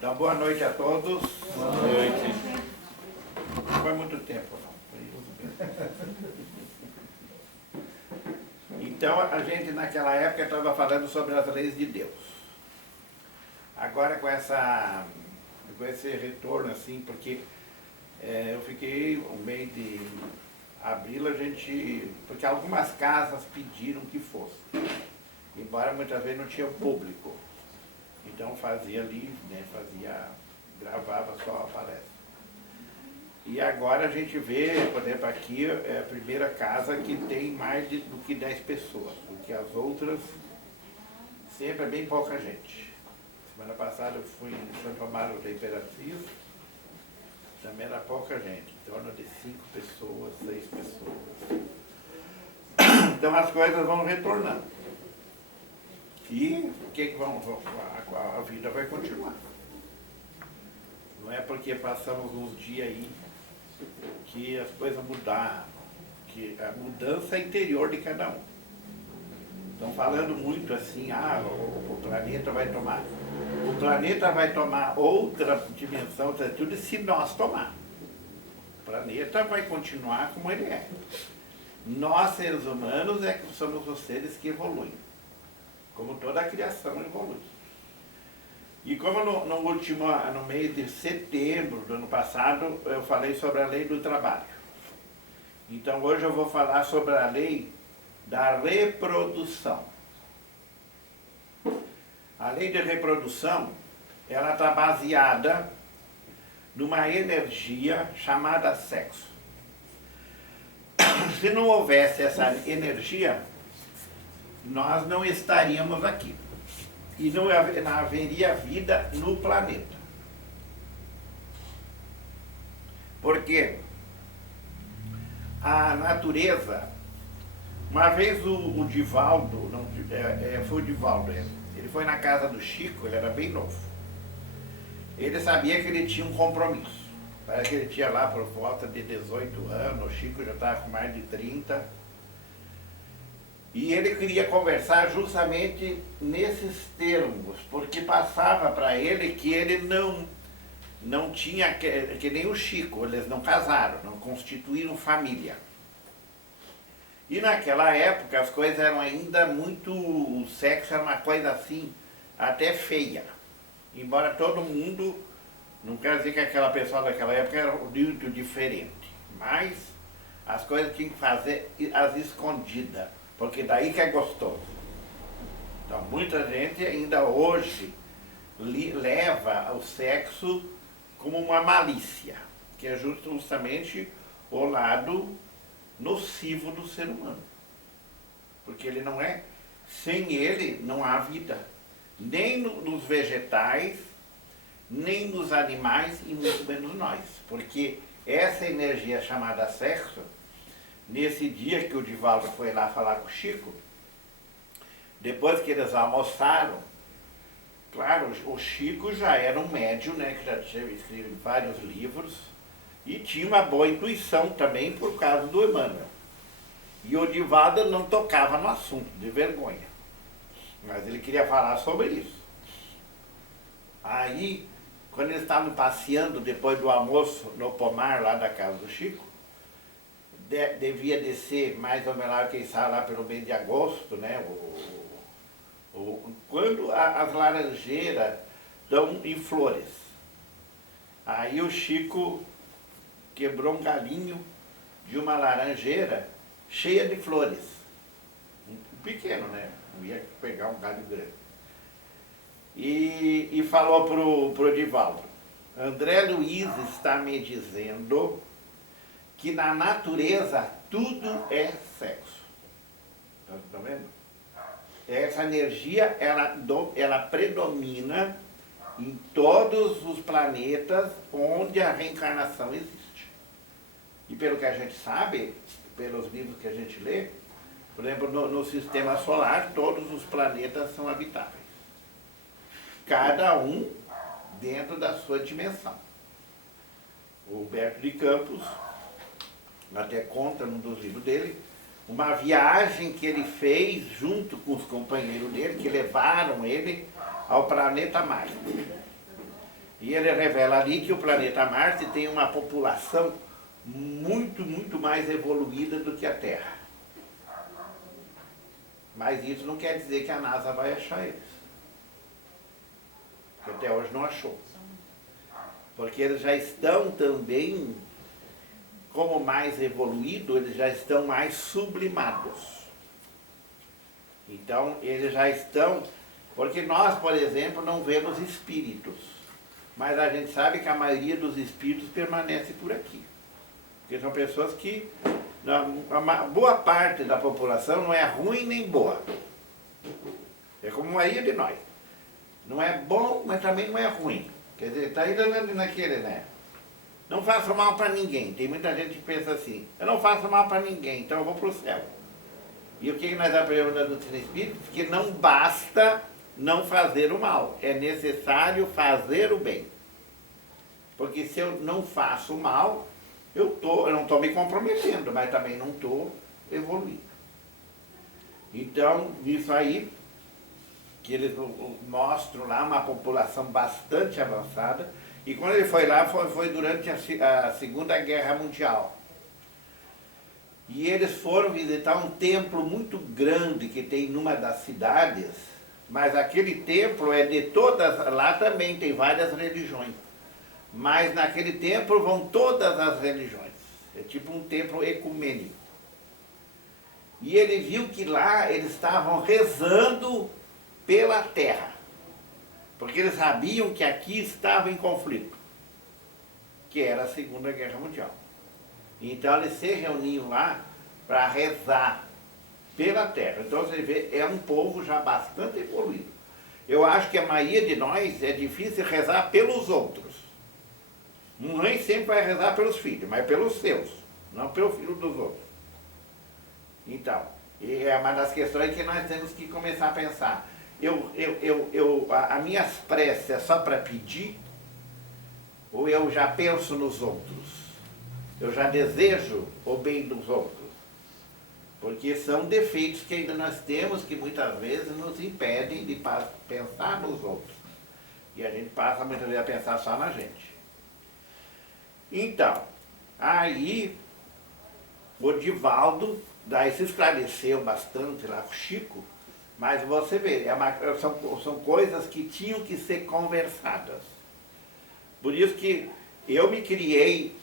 Então, boa noite a todos. Boa noite. Não foi muito tempo, não. Então, a gente naquela época estava falando sobre as leis de Deus. Agora com esse retorno, assim, porque eu fiquei um mês de abril, porque algumas casas pediram que fosse, embora muitas vezes não tinha público. Então fazia ali, né, gravava só a palestra. E agora a gente vê, por exemplo, aqui é a primeira casa que tem mais do que 10 pessoas, porque as outras sempre é bem pouca gente. Semana passada eu fui em Santo Amaro da Imperatriz, também era pouca gente, em torno de 5 pessoas, 6 pessoas. Então as coisas vão retornando. E a vida vai continuar. Não é porque passamos uns dias aí que as coisas mudaram, que a mudança é interior de cada um. Estão falando muito assim, o planeta vai tomar. O planeta vai tomar outra dimensão, tudo se nós tomarmos. O planeta vai continuar como ele é. Nós, seres humanos, somos os seres que evoluem. Como toda a criação evolui. E como no mês de setembro do ano passado, eu falei sobre a lei do trabalho. Então hoje eu vou falar sobre a lei da reprodução. A lei de reprodução, ela está baseada numa energia chamada sexo. Se não houvesse essa energia, nós não estaríamos aqui. E não haveria vida no planeta. Porque a natureza, uma vez o Divaldo, foi o Divaldo, ele foi na casa do Chico, ele era bem novo. Ele sabia que ele tinha um compromisso. Parece que ele tinha lá por volta de 18 anos, o Chico já estava com mais de 30. E ele queria conversar justamente nesses termos, porque passava para ele que ele não tinha, que nem o Chico, eles não casaram, não constituíram família. E naquela época as coisas eram ainda muito, o sexo era uma coisa assim, até feia. Embora todo mundo, não quer dizer que aquela pessoa daquela época era muito diferente, mas as coisas tinham que fazer às escondidas. Porque daí que é gostoso. Então, muita gente ainda hoje leva o sexo como uma malícia, que é justamente o lado nocivo do ser humano. Porque ele não é, sem ele não há vida. Nem nos vegetais, nem nos animais e muito menos nós. Porque essa energia chamada sexo, nesse dia que o Divaldo foi lá falar com o Chico, depois que eles almoçaram, claro, o Chico já era um médium, né, que já tinha escrito vários livros, e tinha uma boa intuição também por causa do Emmanuel. E o Divaldo não tocava no assunto, de vergonha. Mas ele queria falar sobre isso. Aí, quando eles estavam passeando depois do almoço no pomar lá da casa do Chico, devia descer mais ou menos, quem sabe, lá pelo mês de agosto, né? Quando as laranjeiras dão em flores. Aí o Chico quebrou um galinho de uma laranjeira cheia de flores. Um pequeno, né? Não ia pegar um galho grande. E falou pro Divaldo: André Luiz está me dizendo que na natureza tudo é sexo. Está vendo? Essa energia, ela predomina em todos os planetas onde a reencarnação existe. E pelo que a gente sabe, pelos livros que a gente lê, por exemplo, no sistema solar, todos os planetas são habitáveis. Cada um dentro da sua dimensão. O Humberto de Campos até conta num dos livros dele, uma viagem que ele fez junto com os companheiros dele, que levaram ele ao planeta Marte. E ele revela ali que o planeta Marte tem uma população muito mais evoluída do que a Terra. Mas isso não quer dizer que a NASA vai achar eles. Porque até hoje não achou. Porque eles já estão também, como mais evoluído, eles já estão mais sublimados. Então, eles já estão... Porque nós, por exemplo, não vemos espíritos. Mas a gente sabe que a maioria dos espíritos permanece por aqui. Porque são pessoas que... A boa parte da população não é ruim nem boa. É como a maioria de nós. Não é bom, mas também não é ruim. Quer dizer, está aí naquele, né? Não faço mal para ninguém. Tem muita gente que pensa assim, eu não faço mal para ninguém, então eu vou para o céu. E o que nós aprendemos na doutrina espírita? Que não basta não fazer o mal. É necessário fazer o bem. Porque se eu não faço o mal, eu não estou me comprometendo, mas também não estou evoluindo. Então, isso aí, que eles mostram lá uma população bastante avançada, e quando ele foi lá, foi durante a Segunda Guerra Mundial. E eles foram visitar um templo muito grande que tem numa das cidades, mas aquele templo é de todas, lá também tem várias religiões, mas naquele templo vão todas as religiões, é tipo um templo ecumênico. E ele viu que lá eles estavam rezando pela terra, porque eles sabiam que aqui estava em conflito, que era a Segunda Guerra Mundial. Então eles se reuniam lá para rezar pela terra. Então você vê, é um povo já bastante evoluído. Eu acho que a maioria de nós é difícil rezar pelos outros. Mãe sempre vai rezar pelos filhos, mas pelos seus, não pelo filho dos outros. Então, é uma das questões que nós temos que começar a pensar. As minhas preces é só para pedir? Ou eu já penso nos outros? Eu já desejo o bem dos outros? Porque são defeitos que ainda nós temos que muitas vezes nos impedem de pensar nos outros. E a gente passa muitas vezes a pensar só na gente. Então, aí o Divaldo, daí se esclareceu bastante lá com o Chico, mas você vê, são coisas que tinham que ser conversadas. Por isso que eu me criei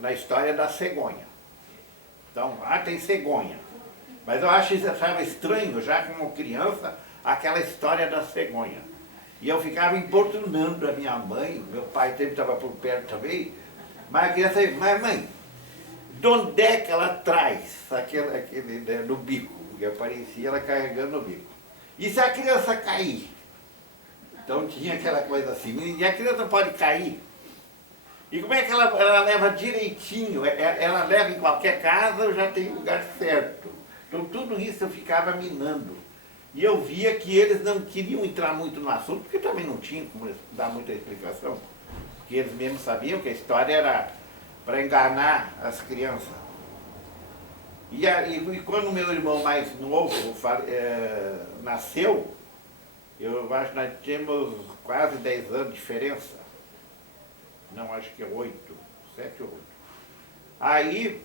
na história da cegonha. Então, tem cegonha. Mas eu achava estranho, já como criança, aquela história da cegonha. E eu ficava importunando a minha mãe, meu pai sempre estava por perto também, mas a criança, mas mãe, de onde é que ela traz aquele no bico? Porque aparecia ela carregando no bico. E se a criança cair? Então tinha aquela coisa assim, e a criança pode cair? E como é que ela leva direitinho? Ela leva em qualquer casa ou já tem lugar certo? Então tudo isso eu ficava minando. E eu via que eles não queriam entrar muito no assunto, porque também não tinha como dar muita explicação. Porque eles mesmos sabiam que a história era para enganar as crianças. E quando meu irmão mais novo nasceu, eu acho que nós tínhamos quase 10 anos de diferença. Não, acho que é 8, 7 ou 8. Aí,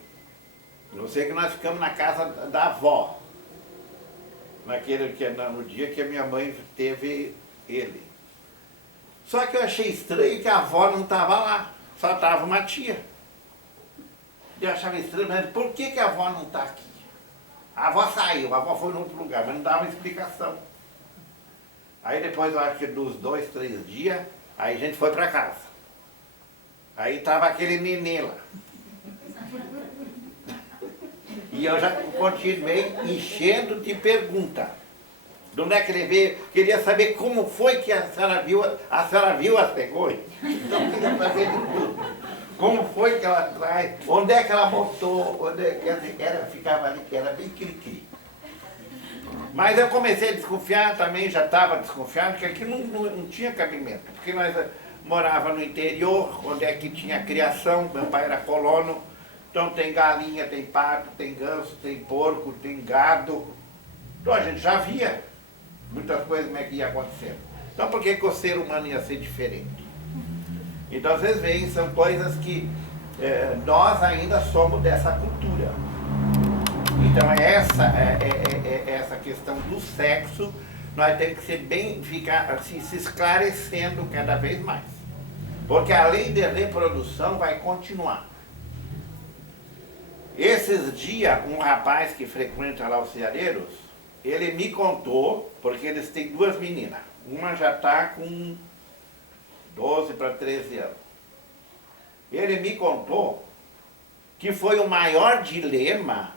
eu sei que nós ficamos na casa da avó. No dia que a minha mãe teve ele. Só que eu achei estranho que a avó não estava lá, só estava uma tia. Eu achava estranho, mas por que a avó não está aqui? A avó saiu, a avó foi em outro lugar, mas não dava uma explicação. Aí depois, eu acho que dos 2, 3 dias, aí a gente foi para casa. Aí estava aquele nenê lá. E eu já continuei enchendo de perguntas. De onde é que ele veio? Queria saber como foi que a senhora viu a cegonha. Então queria saber de tudo. Como foi que ela traz? Onde é que ela botou? Ficava ali, que era bem cri-cri. Mas eu comecei a desconfiar também, já estava desconfiado, que aqui não tinha cabimento. Porque nós morávamos no interior, onde é que tinha criação, meu pai era colono. Então tem galinha, tem pato, tem ganso, tem porco, tem gado. Então a gente já via muitas coisas como é que ia acontecendo. Então por que o ser humano ia ser diferente? Então vocês veem, são coisas que nós ainda somos dessa cultura. Então essa questão do sexo, nós temos que ser ficar se esclarecendo cada vez mais. Porque a lei de reprodução vai continuar. Esses dias, um rapaz que frequenta lá os Ceareiros, ele me contou, porque eles têm 2 meninas. Uma já está com 12 para 13 anos. Ele me contou que foi o maior dilema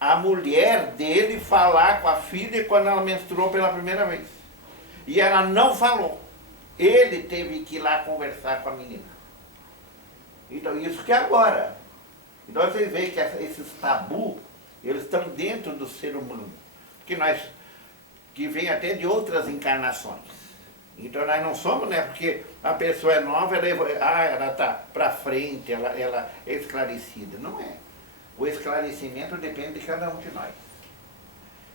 a mulher dele falar com a filha quando ela menstruou pela primeira vez. E ela não falou. Ele teve que ir lá conversar com a menina. Então, isso que é agora. Então vocês veem que esses tabus, eles estão dentro do ser humano. Que vem até de outras encarnações. Então nós não somos, né? Porque a pessoa é nova, ela está para frente, ela é esclarecida. Não é. O esclarecimento depende de cada um de nós.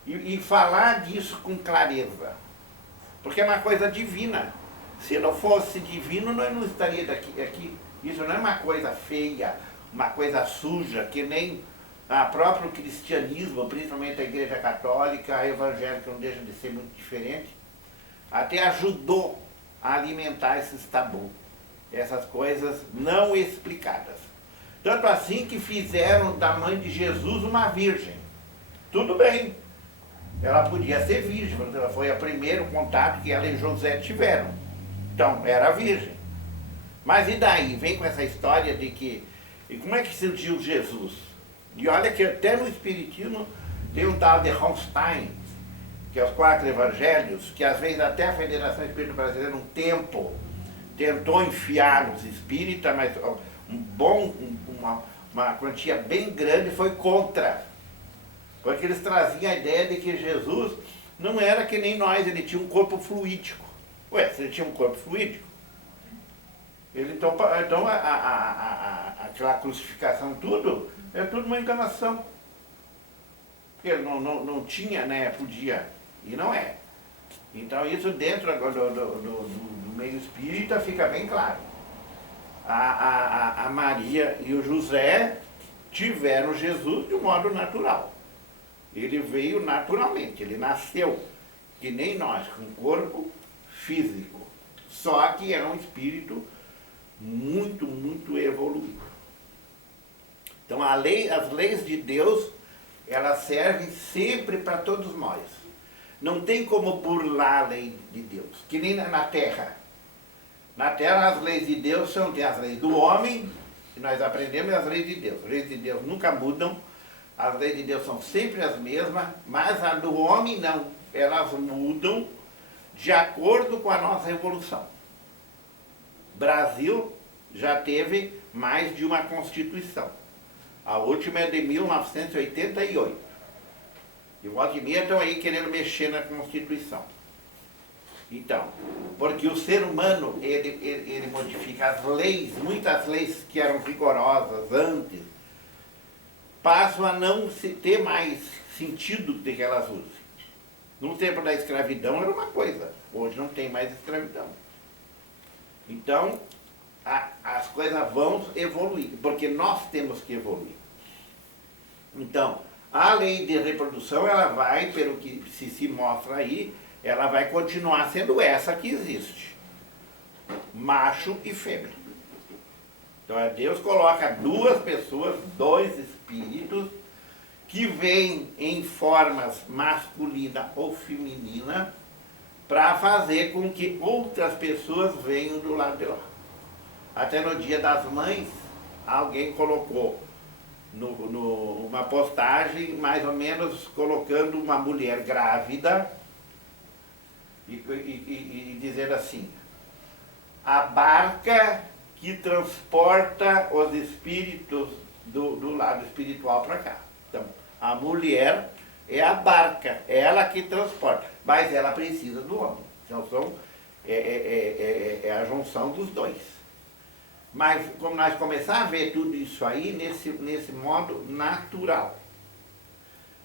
E falar disso com clareza. Porque é uma coisa divina. Se não fosse divino, nós não estaríamos aqui. Isso não é uma coisa feia, uma coisa suja, que nem o próprio cristianismo, principalmente a Igreja Católica, a evangélica não deixa de ser muito diferente, até ajudou a alimentar esses tabus, essas coisas não explicadas. Tanto assim que fizeram da mãe de Jesus uma virgem. Tudo bem, ela podia ser virgem, porque ela foi o primeiro contato que ela e José tiveram. Então, era virgem. Mas e daí? Vem com essa história de que... E como é que surgiu Jesus? E olha que até no Espiritismo tem um tal de Ronstein, que é os 4 evangelhos, que às vezes até a Federação Espírita Brasileira, um tempo, tentou enfiar nos espíritas, mas uma quantia bem grande foi contra. Porque eles traziam a ideia de que Jesus não era que nem nós, ele tinha um corpo fluídico. Ué, se ele tinha um corpo fluídico, então aquela crucificação, tudo, é tudo uma enganação. Porque ele não tinha, né, podia, e não é. Então isso dentro agora do meio espírita fica bem claro. A Maria e o José tiveram Jesus de um modo natural. Ele veio naturalmente, ele nasceu, que nem nós, com corpo físico. Só que é um espírito muito, muito evoluído. Então as leis de Deus, elas servem sempre para todos nós. Não tem como burlar a lei de Deus, que nem na Terra. Na Terra as leis de Deus são as leis do homem, que nós aprendemos, e as leis de Deus. As leis de Deus nunca mudam, as leis de Deus são sempre as mesmas, mas a do homem não. Elas mudam de acordo com a nossa evolução. Brasil já teve mais de uma Constituição. A última é de 1988. E volta e meia estão aí querendo mexer na Constituição. Então, porque o ser humano, ele modifica as leis, muitas leis que eram rigorosas antes, passam a não ter mais sentido de que elas usem. No tempo da escravidão era uma coisa, hoje não tem mais escravidão. Então, as coisas vão evoluir, porque nós temos que evoluir. Então, a lei de reprodução, ela vai, pelo que se mostra aí, ela vai continuar sendo essa que existe. Macho e fêmea. Então, Deus coloca 2 pessoas, 2 espíritos, que vêm em formas masculina ou feminina, para fazer com que outras pessoas venham do lado de lá. Até no Dia das Mães, alguém colocou uma postagem, mais ou menos, colocando uma mulher grávida e dizendo assim: a barca que transporta os espíritos do lado espiritual para cá. Então, a mulher é a barca, é ela que transporta, mas ela precisa do homem. Então é a junção dos dois. Mas como nós começamos a ver tudo isso aí nesse modo natural.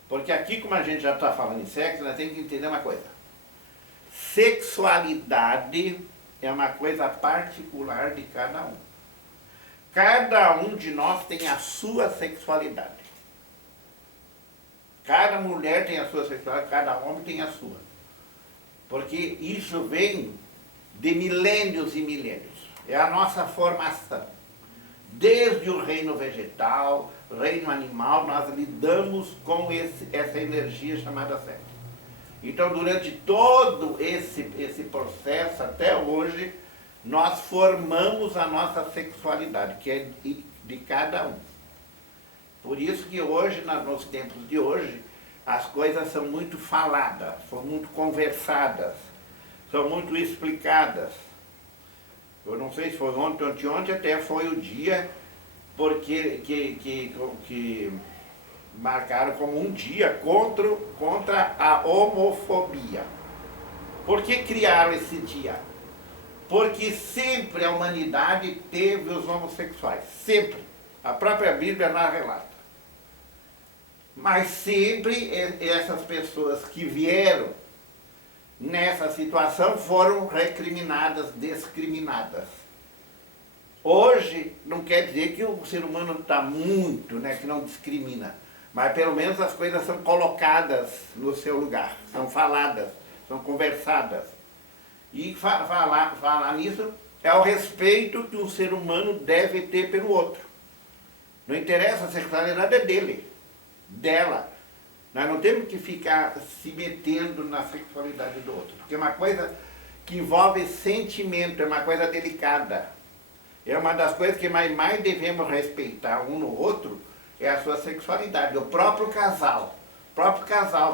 Porque aqui, como a gente já está falando em sexo, nós temos que entender uma coisa. Sexualidade é uma coisa particular de cada um. Cada um de nós tem a sua sexualidade. Cada mulher tem a sua sexualidade, cada homem tem a sua. Porque isso vem de milênios e milênios. É a nossa formação. Desde o reino vegetal, reino animal, nós lidamos com essa energia chamada sexo. Então, durante todo esse processo, até hoje, nós formamos a nossa sexualidade, que é de cada um. Por isso que hoje, nos tempos de hoje, as coisas são muito faladas, são muito conversadas, são muito explicadas. Eu não sei se foi ontem ou anteontem, até foi o dia porque que marcaram como um dia contra a homofobia. Por que criaram esse dia? Porque sempre a humanidade teve os homossexuais, sempre. A própria Bíblia lá relata. Mas sempre essas pessoas que vieram nessa situação foram recriminadas, discriminadas. Hoje não quer dizer que o ser humano está muito, né, que não discrimina, mas pelo menos as coisas são colocadas no seu lugar, são faladas, são conversadas. E falar nisso é o respeito que um ser humano deve ter pelo outro. Não interessa, a sexualidade é dele, dela. Nós não temos que ficar se metendo na sexualidade do outro, porque é uma coisa que envolve sentimento, é uma coisa delicada. É uma das coisas que mais devemos respeitar um no outro, é a sua sexualidade. O próprio casal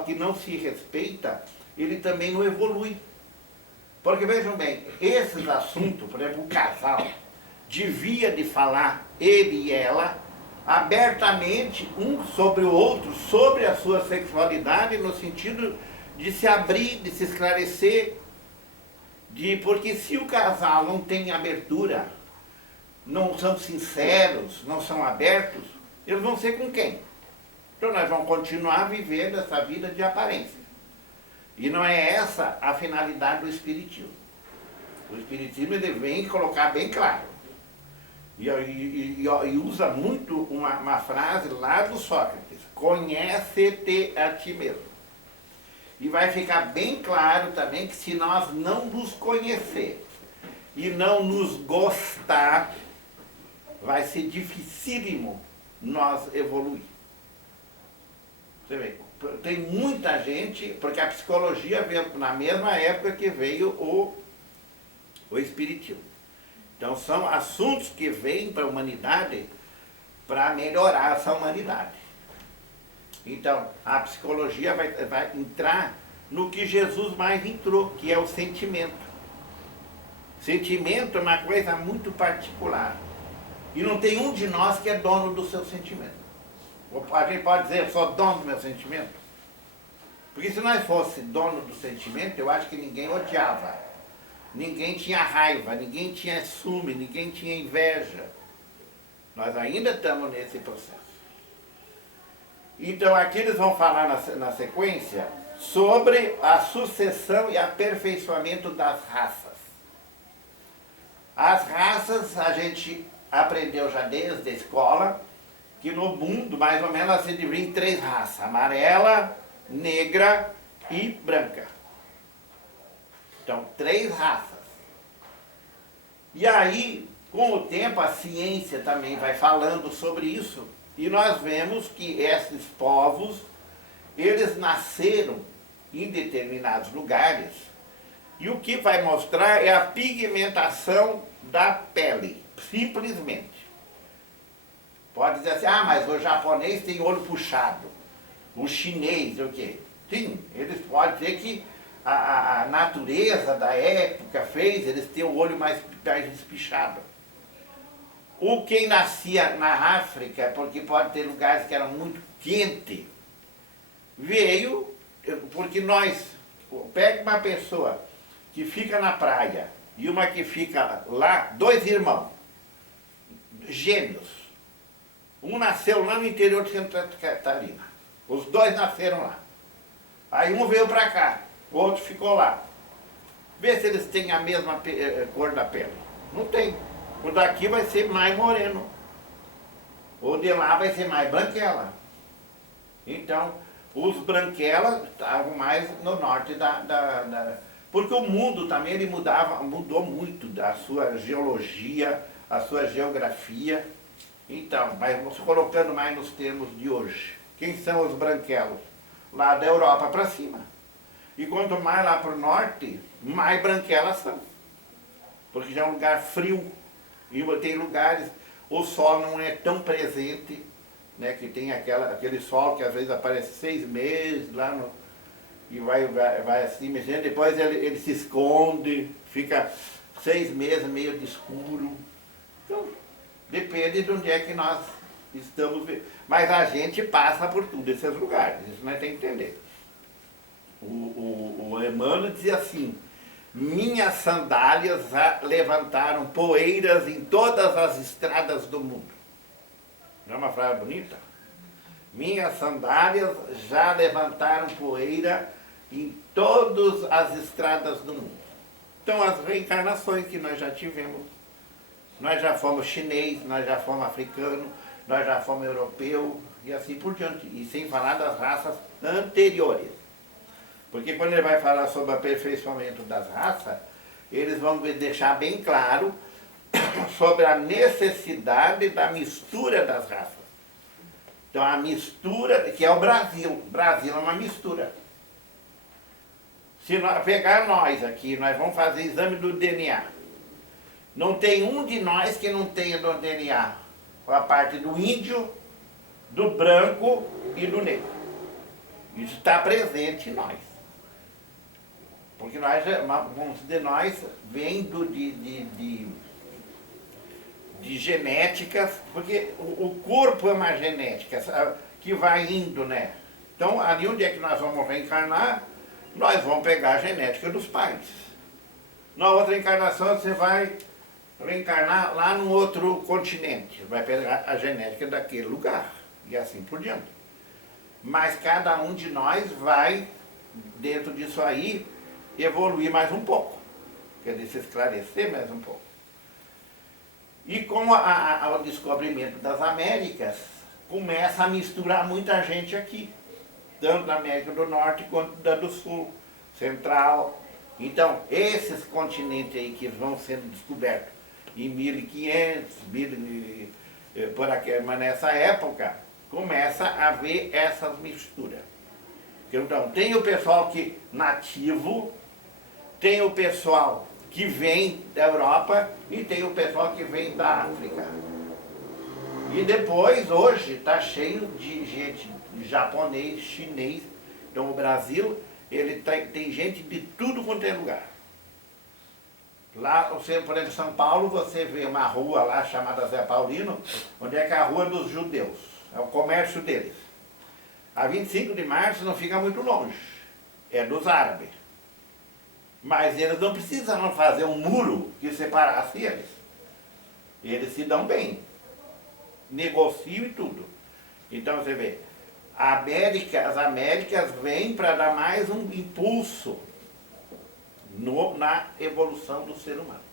que não se respeita, ele também não evolui. Porque vejam bem, esses assuntos, por exemplo, o casal, devia de falar, ele e ela, abertamente, um sobre o outro, sobre a sua sexualidade, no sentido de se abrir, de se esclarecer, porque se o casal não tem abertura, não são sinceros, não são abertos, eles vão ser com quem? Então nós vamos continuar vivendo essa vida de aparência. E não é essa a finalidade do Espiritismo. O Espiritismo ele vem colocar bem claro. E usa muito uma frase lá do Sócrates: conhece-te a ti mesmo. E vai ficar bem claro também que se nós não nos conhecer e não nos gostar, vai ser dificílimo nós evoluir. Você vê, tem muita gente, porque a psicologia veio na mesma época que veio o Espiritismo. Então são assuntos que vêm para a humanidade para melhorar essa humanidade. Então a psicologia vai entrar no que Jesus mais entrou, que é o sentimento. Sentimento é uma coisa muito particular. E não tem um de nós que é dono do seu sentimento. A gente pode dizer, eu sou dono do meu sentimento? Porque se nós fosse dono do sentimento, eu acho que ninguém odiava. Ninguém tinha raiva, ninguém tinha ciúme, ninguém tinha inveja. Nós ainda estamos nesse processo. Então aqui eles vão falar na sequência sobre a sucessão e aperfeiçoamento das raças. As raças a gente aprendeu já desde a escola, que no mundo mais ou menos se divide em 3 raças: amarela, negra e branca. Então, 3 raças. E aí, com o tempo, a ciência também vai falando sobre isso, e nós vemos que esses povos, eles nasceram em determinados lugares, e o que vai mostrar é a pigmentação da pele, simplesmente. Pode dizer assim, mas o japonês tem olho puxado, o chinês, o quê? Sim, eles podem dizer que a natureza da época fez eles terem o olho mais espichado. Quem nascia na África, porque pode ter lugares que eram muito quentes, veio, porque pega uma pessoa que fica na praia e uma que fica lá, 2 irmãos, gêmeos. Um nasceu lá no interior de Santa Catarina. Os 2 nasceram lá. Aí um veio para cá, o outro ficou lá. Vê se eles têm a mesma cor da pele. Não tem. O daqui vai ser mais moreno. O de lá vai ser mais branquela. Então, os branquelas estavam mais no norte porque o mundo também ele mudou muito da sua geologia, a sua geografia. Então, mas colocando mais nos termos de hoje. Quem são os branquelos? Lá da Europa para cima. E quanto mais lá para o norte, mais branquelas são. Porque já é um lugar frio. E tem lugares, o sol não é tão presente, né, que tem aquele sol que às vezes aparece 6 meses lá no, e vai assim, mexendo, depois ele se esconde, fica 6 meses meio de escuro. Então, depende de onde é que nós estamos. Mas a gente passa por todos esses lugares, isso nós temos que entender. O Emmanuel dizia assim: minhas sandálias levantaram poeiras em todas as estradas do mundo. Não é uma frase bonita? Minhas sandálias já levantaram poeira em todas as estradas do mundo. Então, as reencarnações que nós já tivemos, nós já fomos chinês, nós já fomos africano, nós já fomos europeu e assim por diante. E sem falar das raças anteriores. Porque quando ele vai falar sobre o aperfeiçoamento das raças, eles vão deixar bem claro sobre a necessidade da mistura das raças. Então a mistura, que é o Brasil. O Brasil é uma mistura. Se nós pegar nós aqui, nós vamos fazer exame do DNA. Não tem um de nós que não tenha do DNA. A parte do índio, do branco e do negro. Isso está presente em nós. Porque muitos de nós vêm de genéticas, porque o corpo é uma genética que vai indo, né? Então, ali onde é que nós vamos reencarnar, nós vamos pegar a genética dos pais. Na outra encarnação, você vai reencarnar lá num outro continente, vai pegar a genética daquele lugar, e assim por diante. Mas cada um de nós vai, dentro disso aí, evoluir mais um pouco, quer dizer, se esclarecer mais um pouco. E com o descobrimento das Américas, começa a misturar muita gente aqui, tanto da América do Norte quanto da do Sul, Central. Então, esses continentes aí que vão sendo descobertos em 1500, por aqui, mas nessa época, começa a haver essas misturas. Então, tem o pessoal que nativo, tem o pessoal que vem da Europa e tem o pessoal que vem da África. E depois, hoje, está cheio de gente japonês, chinês. Então o Brasil, ele tem gente de tudo quanto é lugar. Lá, você, por exemplo, em São Paulo, você vê uma rua lá chamada Zé Paulino, onde é que é a rua dos judeus, é o comércio deles. A 25 de março não fica muito longe, é dos árabes. Mas eles não precisam fazer um muro que separasse eles. Eles se dão bem, negociam e tudo. Então você vê, as Américas vêm para dar mais um impulso na evolução do ser humano.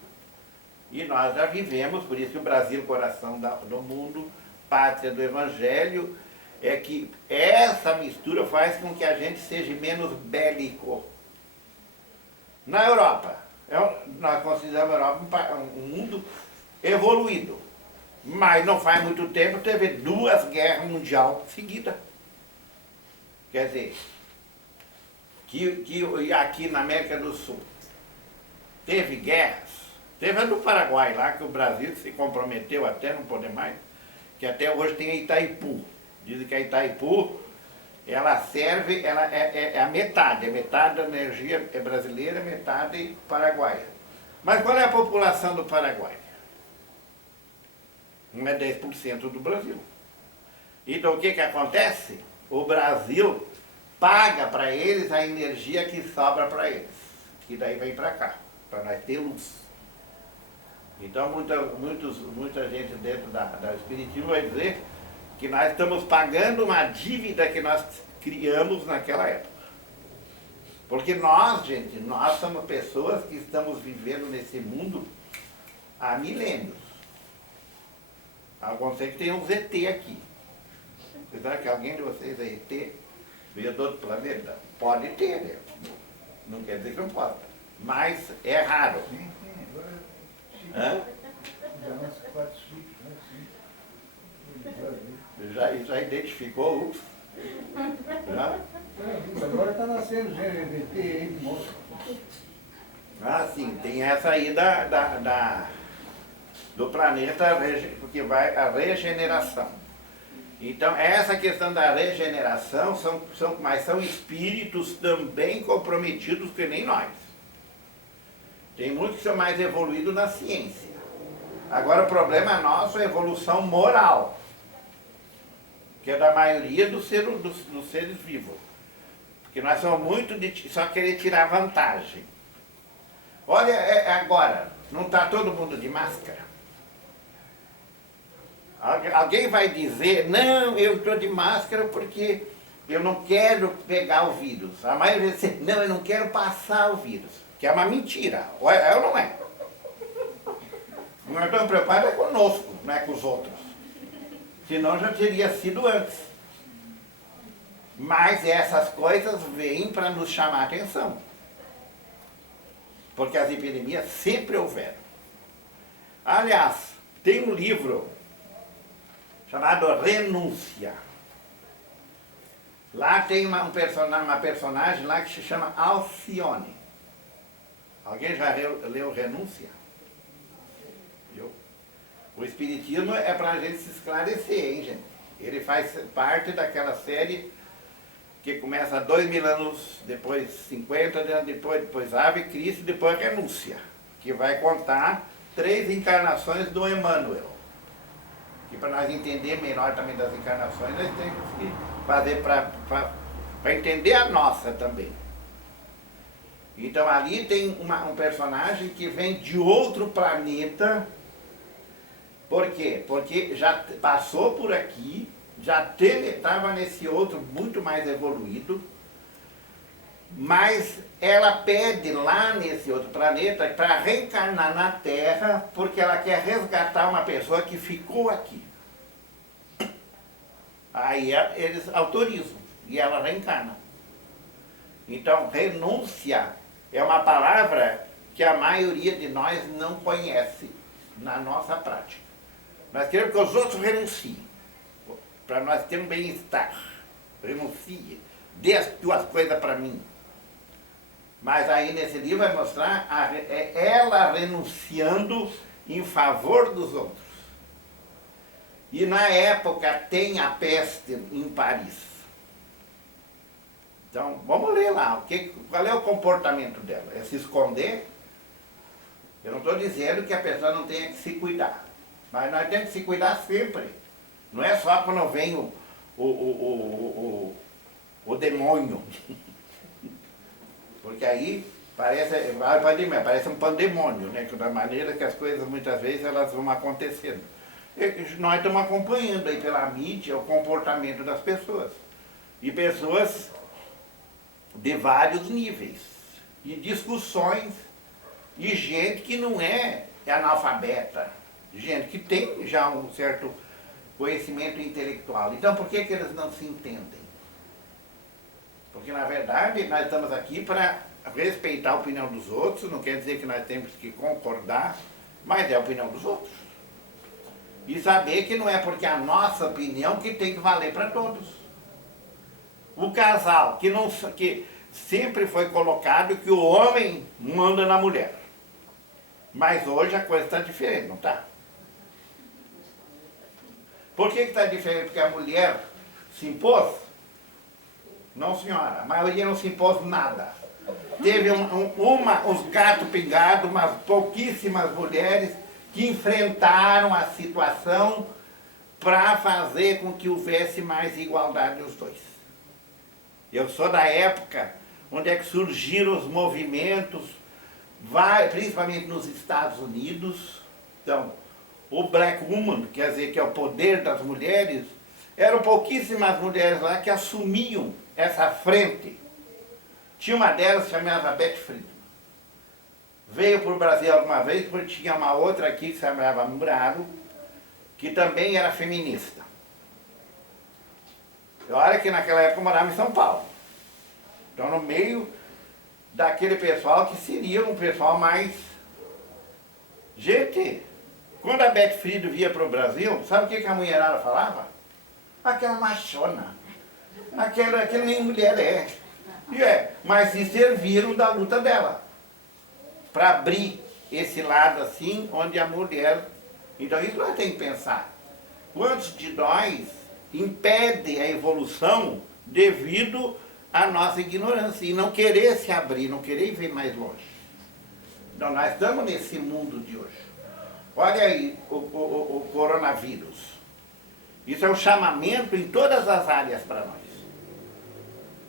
E nós já vivemos, por isso que o Brasil, coração do mundo, pátria do Evangelho, é que essa mistura faz com que a gente seja menos bélico. Na Europa, nós consideramos a Europa um mundo evoluído, mas não faz muito tempo teve 2 guerras mundiais seguidas. Quer dizer, que aqui na América do Sul teve guerras, teve a do Paraguai lá, que o Brasil se comprometeu até não poder mais, que até hoje tem a Itaipu. Dizem que a Itaipu, ela serve, ela é a metade da energia brasileira, metade paraguaia. Mas qual é a população do Paraguai? Não é 10% do Brasil. Então o que acontece? O Brasil paga para eles a energia que sobra para eles, que daí vem para cá, para nós ter luz. Então muita gente dentro da Espiritismo vai dizer que nós estamos pagando uma dívida que nós criamos naquela época. Porque nós, gente, nós somos pessoas que estamos vivendo nesse mundo há milênios. Alguns sei que tem um ZT aqui. Será que alguém de vocês é ET? Veio do outro planeta? Pode ter, né? Não quer dizer que não pode. Mas é raro. Sim, sim, agora sim. Hã? Já uns 4 chips, né? Sim. Já identificou? Ups. Já? Agora está nascendo GNVT aí, moço. Ah, sim, tem essa aí do planeta, porque vai a regeneração. Então, essa questão da regeneração, mas são espíritos também comprometidos que nem nós. Tem muitos que são mais evoluídos na ciência. Agora, o problema nosso é a evolução moral, que é da maioria dos seres vivos. Porque nós somos muito de só querer tirar vantagem. Olha, agora, não está todo mundo de máscara? Alguém vai dizer, não, eu estou de máscara porque eu não quero pegar o vírus. A maioria diz, não, eu não quero passar o vírus. Que é uma mentira, é ou não é? Nós estamos preocupados é conosco, não é com os outros. Senão já teria sido antes. Mas essas coisas vêm para nos chamar a atenção. Porque as epidemias sempre houveram. Aliás, tem um livro chamado Renúncia. Lá tem uma personagem lá que se chama Alcione. Alguém já leu Renúncia? Viu? O Espiritismo é para a gente se esclarecer, hein, gente? Ele faz parte daquela série que começa 2000 anos depois, 50 anos depois Ave Cristo, depois Renúncia, que vai contar 3 encarnações do Emmanuel. Que para nós entender melhor também das encarnações, nós temos que fazer para entender a nossa também. Então ali tem um personagem que vem de outro planeta. Por quê? Porque já passou por aqui, já estava nesse outro muito mais evoluído, mas ela pede lá nesse outro planeta para reencarnar na Terra, porque ela quer resgatar uma pessoa que ficou aqui. Aí eles autorizam e ela reencarna. Então, renúncia é uma palavra que a maioria de nós não conhece na nossa prática. Nós queremos que os outros renunciem, para nós termos bem-estar. Renuncie, dê as tuas coisas para mim. Mas aí nesse livro vai mostrar ela renunciando em favor dos outros. E na época tem a peste em Paris. Então, vamos ler lá. Qual é o comportamento dela? É se esconder? Eu não estou dizendo que a pessoa não tenha que se cuidar. Mas nós temos que se cuidar sempre. Não é só quando vem o demônio. Porque aí parece um pandemônio, né? Da maneira que as coisas muitas vezes elas vão acontecendo. Nós estamos acompanhando aí pela mídia o comportamento das pessoas. E pessoas de vários níveis. E discussões. E gente que não é analfabeta. Gente que tem já um certo conhecimento intelectual. Então por que eles não se entendem? Porque na verdade nós estamos aqui para respeitar a opinião dos outros. Não quer dizer que nós temos que concordar, mas é a opinião dos outros. E saber que não é porque a nossa opinião que tem que valer para todos. O casal, que sempre foi colocado que o homem manda na mulher. Mas hoje a coisa está diferente, não está? Por que está diferente? Porque a mulher se impôs? Não, senhora, a maioria não se impôs nada. Teve uns gatos pingados, umas pouquíssimas mulheres que enfrentaram a situação para fazer com que houvesse mais igualdade dos dois. Eu sou da época onde é que surgiram os movimentos, principalmente nos Estados Unidos. Então, o Black Woman, quer dizer, que é o poder das mulheres, eram pouquíssimas mulheres lá que assumiam essa frente. Tinha uma delas que se chamava Beth Friedman. Veio para o Brasil alguma vez, porque tinha uma outra aqui que se chamava Murado, que também era feminista. Olha que naquela época eu morava em São Paulo. Então no meio daquele pessoal que seria um pessoal mais... Gente, quando a Beth Friedman via para o Brasil, sabe o que a mulherada falava? Aquela machona, aquela nem mulher é. Mas se serviram da luta dela, para abrir esse lado assim, onde a mulher... Então isso nós temos que pensar. Quantos de nós impede a evolução devido à nossa ignorância e não querer se abrir, não querer ver mais longe? Então nós estamos nesse mundo de hoje. Olha aí o coronavírus. Isso é um chamamento em todas as áreas para nós.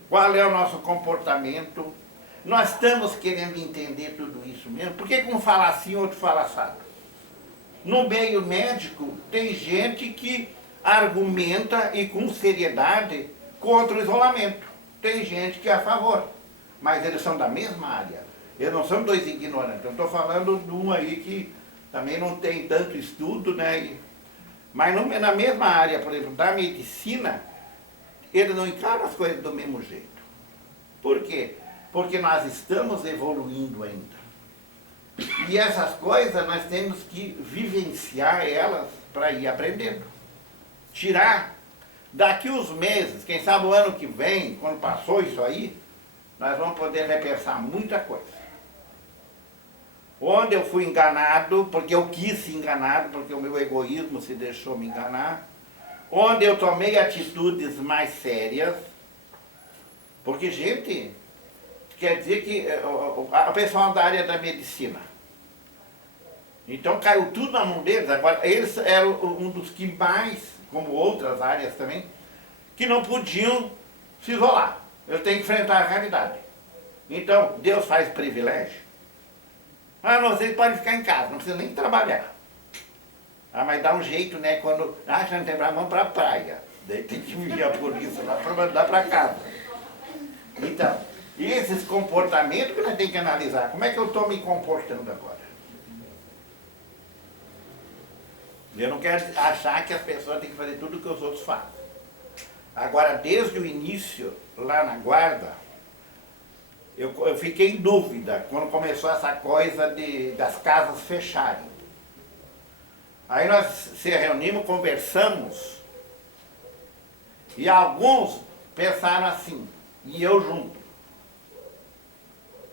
Qual é o nosso comportamento? Nós estamos querendo entender tudo isso mesmo. Por que um fala assim, outro fala assado? No meio médico, tem gente que argumenta e com seriedade contra o isolamento. Tem gente que é a favor, mas eles são da mesma área. Eles não são dois ignorantes. Eu estou falando de um aí que também não tem tanto estudo, né? Mas na mesma área, por exemplo, da medicina, ele não encara as coisas do mesmo jeito. Por quê? Porque nós estamos evoluindo ainda. E essas coisas nós temos que vivenciar elas para ir aprendendo. Tirar daqui uns meses, quem sabe o ano que vem, quando passou isso aí, nós vamos poder repensar muita coisa. Onde eu fui enganado, porque eu quis ser enganado, porque o meu egoísmo se deixou me enganar. Onde eu tomei atitudes mais sérias. Porque, gente, quer dizer que a pessoal da área da medicina. Então caiu tudo na mão deles. Agora, eles eram um dos que mais, como outras áreas também, que não podiam se isolar. Eles têm que enfrentar a realidade. Então, Deus faz privilégio. Ah, não, vocês podem ficar em casa, não precisa nem trabalhar. Ah, mas dá um jeito, né? Quando acha não tem pra vamos pra praia. Daí tem que vir a polícia lá para mandar para casa. Então, esses comportamentos que nós temos que analisar. Como é que eu estou me comportando agora? Eu não quero achar que as pessoas têm que fazer tudo o que os outros fazem. Agora, desde o início, lá na guarda, eu fiquei em dúvida quando começou essa coisa das casas fecharem. Aí nós se reunimos, conversamos, e alguns pensaram assim, e eu junto.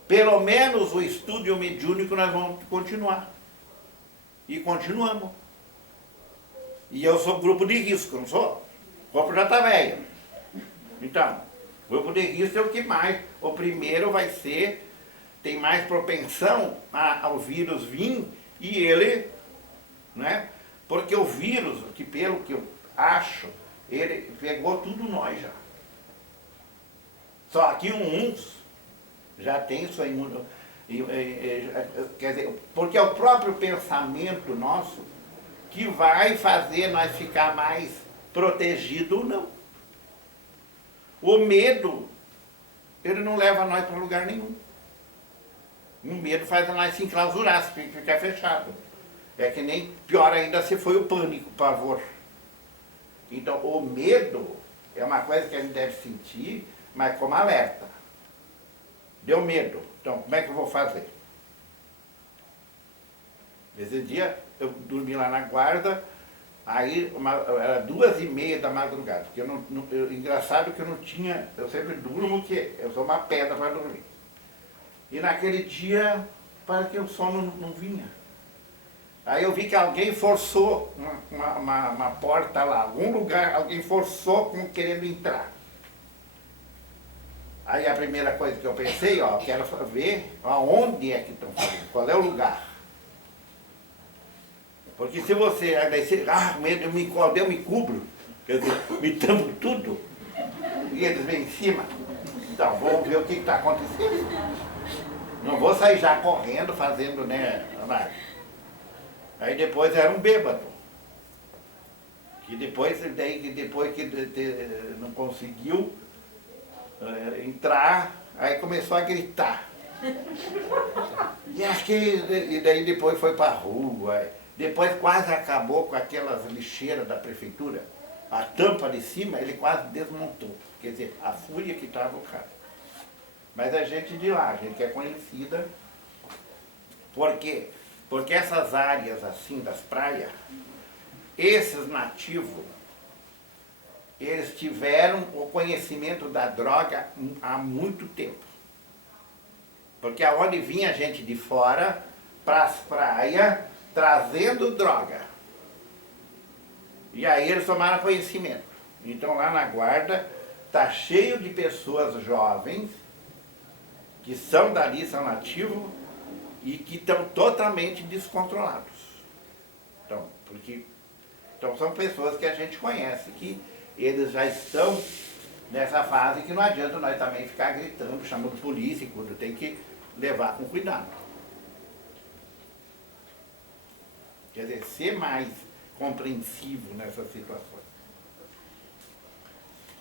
Pelo menos o estudo mediúnico nós vamos continuar. E continuamos. E eu sou grupo de risco, não sou? O corpo já está velho. Então, grupo de risco é o que mais. O primeiro vai ser, tem mais propensão ao vírus vir e ele, né? Porque o vírus, que pelo que eu acho, ele pegou tudo nós já. Só que uns já tem sua imunidade. Quer dizer, porque é o próprio pensamento nosso que vai fazer nós ficar mais protegidos ou não. O medo, ele não leva nós para lugar nenhum. O medo faz nós se enclausurar, se ficar fechado. É que nem, pior ainda, se foi o pânico, o pavor. Então, o medo é uma coisa que a gente deve sentir, mas como alerta. Deu medo, então como é que eu vou fazer? Esse dia eu dormi lá na guarda, aí era 2h30 da madrugada, porque engraçado que eu não tinha, eu sempre durmo que eu sou uma pedra para dormir. E naquele dia, parece que o sono não vinha. Aí eu vi que alguém forçou uma porta lá, algum lugar, alguém forçou como querendo entrar. Aí a primeira coisa que eu pensei, ó, quero ver aonde é que estão fazendo, qual é o lugar. Porque se você, eu me cubro, quer dizer, me tampo tudo, e eles vêm em cima, então vamos ver o que está acontecendo. Não vou sair já correndo, fazendo, né, nada. Aí depois era um bêbado, que depois que não conseguiu entrar, Aí começou a gritar. E daí depois foi para a rua. Depois quase acabou com aquelas lixeiras da prefeitura. A tampa de cima ele quase desmontou. Quer dizer, a fúria que estava o cara. Mas a gente de lá, a gente que é conhecida. Por quê? Porque essas áreas assim das praias, esses nativos, eles tiveram o conhecimento da droga há muito tempo. Porque aonde vinha gente de fora, para as praias, trazendo droga. E aí eles tomaram conhecimento. Então lá na Guarda, está cheio de pessoas jovens, que são dali, são nativos, e que estão totalmente descontrolados. Então são pessoas que a gente conhece, que eles já estão nessa fase que não adianta nós também ficar gritando, chamando polícia, quando tem que levar com cuidado. Quer dizer, ser mais compreensivo nessas situações.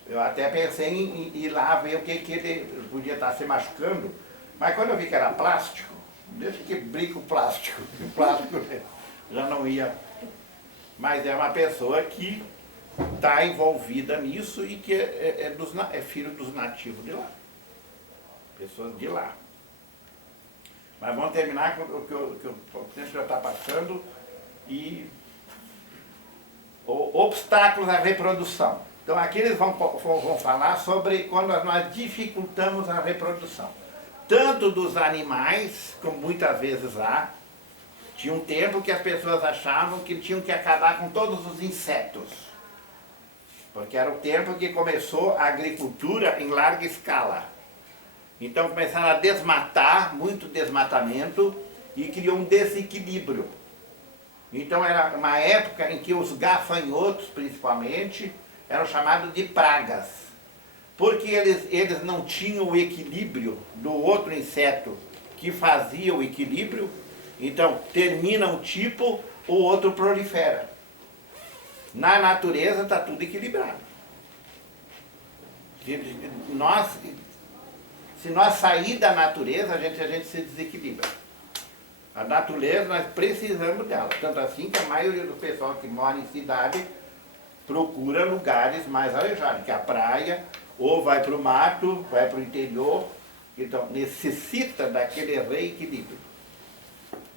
Eu até pensei em ir lá ver o que ele podia estar se machucando, mas quando eu vi que era plástico, deixa que brinca o plástico já não ia. Mas é uma pessoa que está envolvida nisso e que é filho dos nativos de lá. Pessoas de lá. Mas vamos terminar com o que o tempo já está passando e obstáculos à reprodução. Então aqui eles vão falar sobre quando nós dificultamos a reprodução. Tanto dos animais, como muitas vezes há. Tinha um tempo que as pessoas achavam que tinham que acabar com todos os insetos. Porque era o tempo que começou a agricultura em larga escala. Então começaram a desmatar, muito desmatamento, e criou um desequilíbrio. Então era uma época em que os gafanhotos, principalmente, eram chamados de pragas. Porque eles não tinham o equilíbrio do outro inseto que fazia o equilíbrio. Então, termina um tipo, o outro prolifera. Na natureza está tudo equilibrado. Se nós sair da natureza, a gente se desequilibra. A natureza, nós precisamos dela. Tanto assim que a maioria do pessoal que mora em cidade procura lugares mais alejados, que a praia, ou vai para o mato, vai para o interior. Então, necessita daquele reequilíbrio.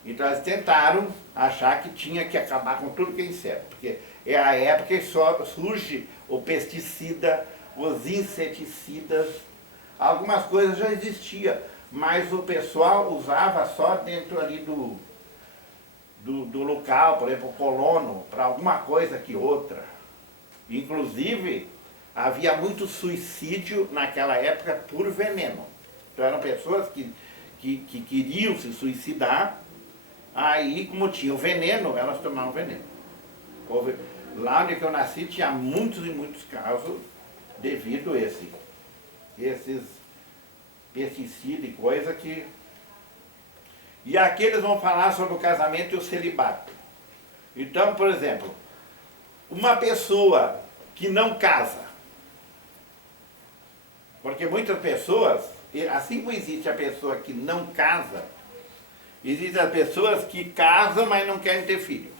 Então eles tentaram achar que tinha que acabar com tudo que é inseto, porque é a época que só surge o pesticida, os inseticidas, algumas coisas já existiam, mas o pessoal usava só dentro ali do local, por exemplo, o colono, para alguma coisa que outra. Inclusive, havia muito suicídio naquela época por veneno. Então eram pessoas que queriam se suicidar. Aí, como tinha o veneno, elas tomavam veneno. Lá onde eu nasci tinha muitos e muitos casos devido a esses pesticidas e coisa que... E aqui eles vão falar sobre o casamento e o celibato. Então, por exemplo, uma pessoa que não casa, porque muitas pessoas, assim como existe a pessoa que não casa, existem as pessoas que casam, mas não querem ter filho.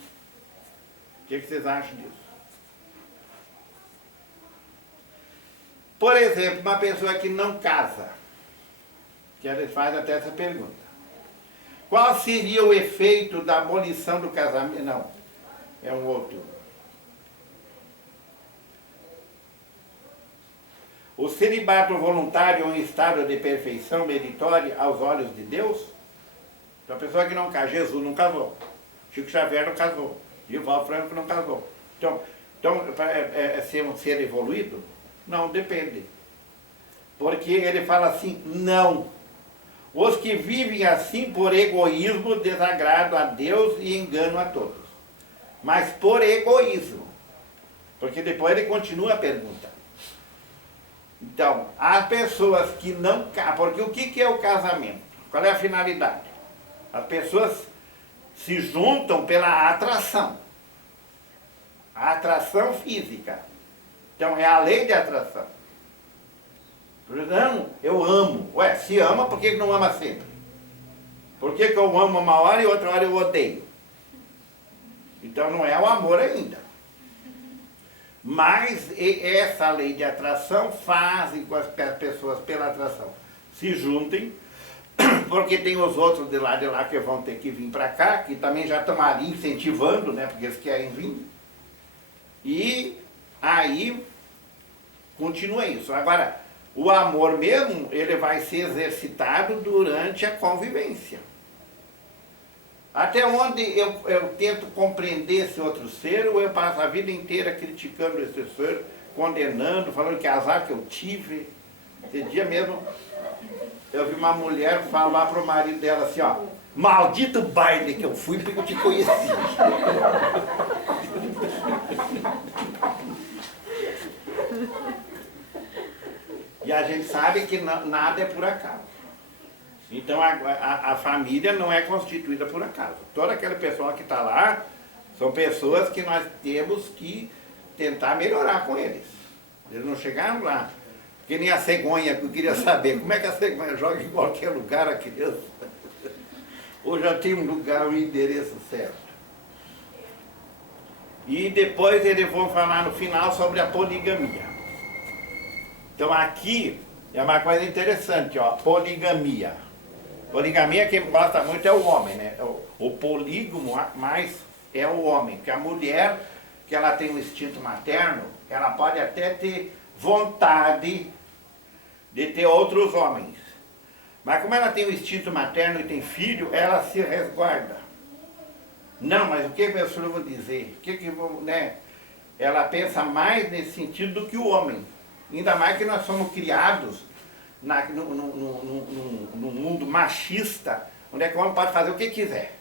O que vocês acham disso? Por exemplo, uma pessoa que não casa, que eles fazem até essa pergunta. Qual seria o efeito da abolição do casamento? Não, é um outro. O celibato voluntário é um estado de perfeição meritória aos olhos de Deus? Então a pessoa que não casa, Jesus não casou, Chico Xavier não casou, Divaldo Franco não casou. Então é ser um ser evoluído? Não, depende. Porque ele fala assim, não. Os que vivem assim por egoísmo, desagrado a Deus e engano a todos. Mas por egoísmo. Porque depois ele continua a pergunta. Então, as pessoas que não casam, porque o que é o casamento? Qual é a finalidade? As pessoas se juntam pela atração. A atração física. Então é a lei de atração. Não, eu amo. Ué, se ama, por que não ama sempre? Por que eu amo uma hora e outra hora eu odeio? Então não é o amor ainda. Mas essa lei de atração faz com que as pessoas, pela atração, se juntem, porque tem os outros de lá que vão ter que vir para cá, que também já estão ali incentivando, né, porque eles querem vir. E aí continua isso. Agora, o amor mesmo, ele vai ser exercitado durante a convivência. Até onde eu tento compreender esse outro ser, ou eu passo a vida inteira criticando esse ser, condenando, falando que azar que eu tive. Esse dia mesmo, eu vi uma mulher falar para o marido dela assim, ó, maldito baile que eu fui porque eu te conheci. E a gente sabe que nada é por acaso. Então a família não é constituída por acaso. Toda aquela pessoa que está lá são pessoas que nós temos que tentar melhorar com eles. Eles não chegaram lá. Que nem a cegonha, que eu queria saber como é que a cegonha joga em qualquer lugar a criança. Ou já tem um lugar, um endereço certo. E depois eles vão falar no final sobre a poligamia. Então aqui é uma coisa interessante, ó, poligamia. Poligamia, quem gosta muito é o homem, né? O polígamo mais é o homem, porque a mulher, que ela tem um instinto materno, ela pode até ter vontade de ter outros homens. Mas como ela tem o instinto materno e tem filho, ela se resguarda. Não, mas o que meus filhos vão dizer? Né? Ela pensa mais nesse sentido do que o homem. Ainda mais que nós somos criados no mundo machista, onde é que o homem pode fazer o que quiser.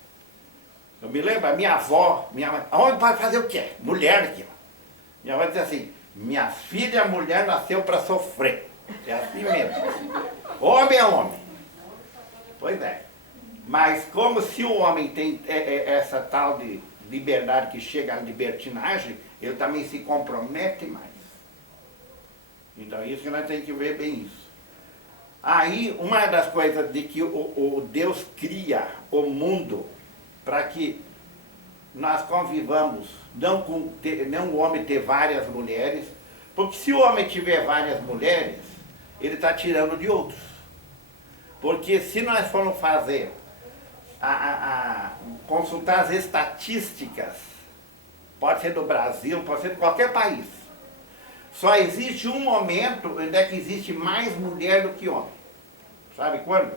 Eu me lembro, a minha avó, minha mãe, homem pode fazer o quê? Mulher aqui. Minha avó dizia assim, minha filha, mulher nasceu para sofrer. É assim mesmo. Homem é homem. Pois é. Mas como se o homem tem essa tal de liberdade que chega à libertinagem, ele também se compromete mais. Então isso que nós temos que ver bem isso. Aí, uma das coisas de que o Deus cria o mundo para que nós convivamos, não o homem ter várias mulheres, porque se o homem tiver várias mulheres, ele está tirando de outros. Porque se nós formos fazer, consultar as estatísticas, pode ser do Brasil, pode ser de qualquer país, só existe um momento onde é que existe mais mulher do que homem. Sabe quando?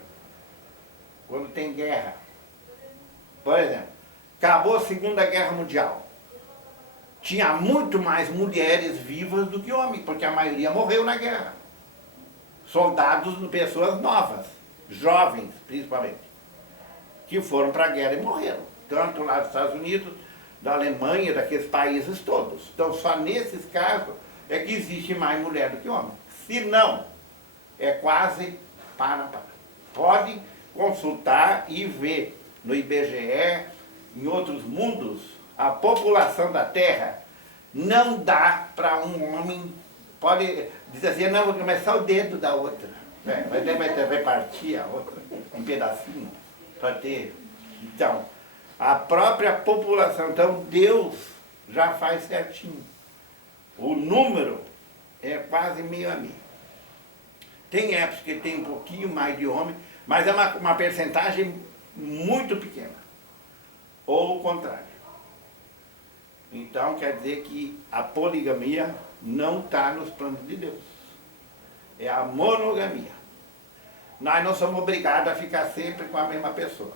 Quando tem guerra. Por exemplo, acabou a Segunda Guerra Mundial. Tinha muito mais mulheres vivas do que homens, porque a maioria morreu na guerra. Soldados, pessoas novas, jovens principalmente, que foram para a guerra e morreram. Tanto lá dos Estados Unidos, da Alemanha, daqueles países todos. Então só nesses casos é que existe mais mulher do que homem. Se não, é quase para. Pode consultar e ver no IBGE, em outros mundos, a população da Terra não dá para um homem, pode dizer assim, não, vou começar o dedo da outra. Mas ele vai repartir a outra, um pedacinho, para ter. Então, a própria população, então Deus já faz certinho. O número é quase meio a meio. Tem épocas que tem um pouquinho mais de homem, mas é uma percentagem muito pequena. Ou o contrário. Então quer dizer que a poligamia não está nos planos de Deus. É a monogamia. Nós não somos obrigados a ficar sempre com a mesma pessoa.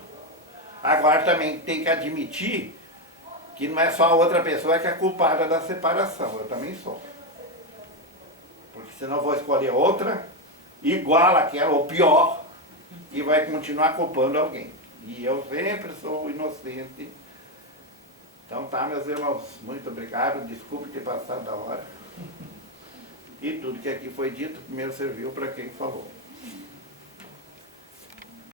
Agora também tem que admitir que não é só a outra pessoa que é culpada da separação, eu também sou. Porque senão eu vou escolher outra, igual àquela, ou pior, e vai continuar culpando alguém. E eu sempre sou inocente. Então tá, meus irmãos, muito obrigado, desculpe ter passado da hora. E tudo que aqui foi dito, primeiro serviu para quem falou.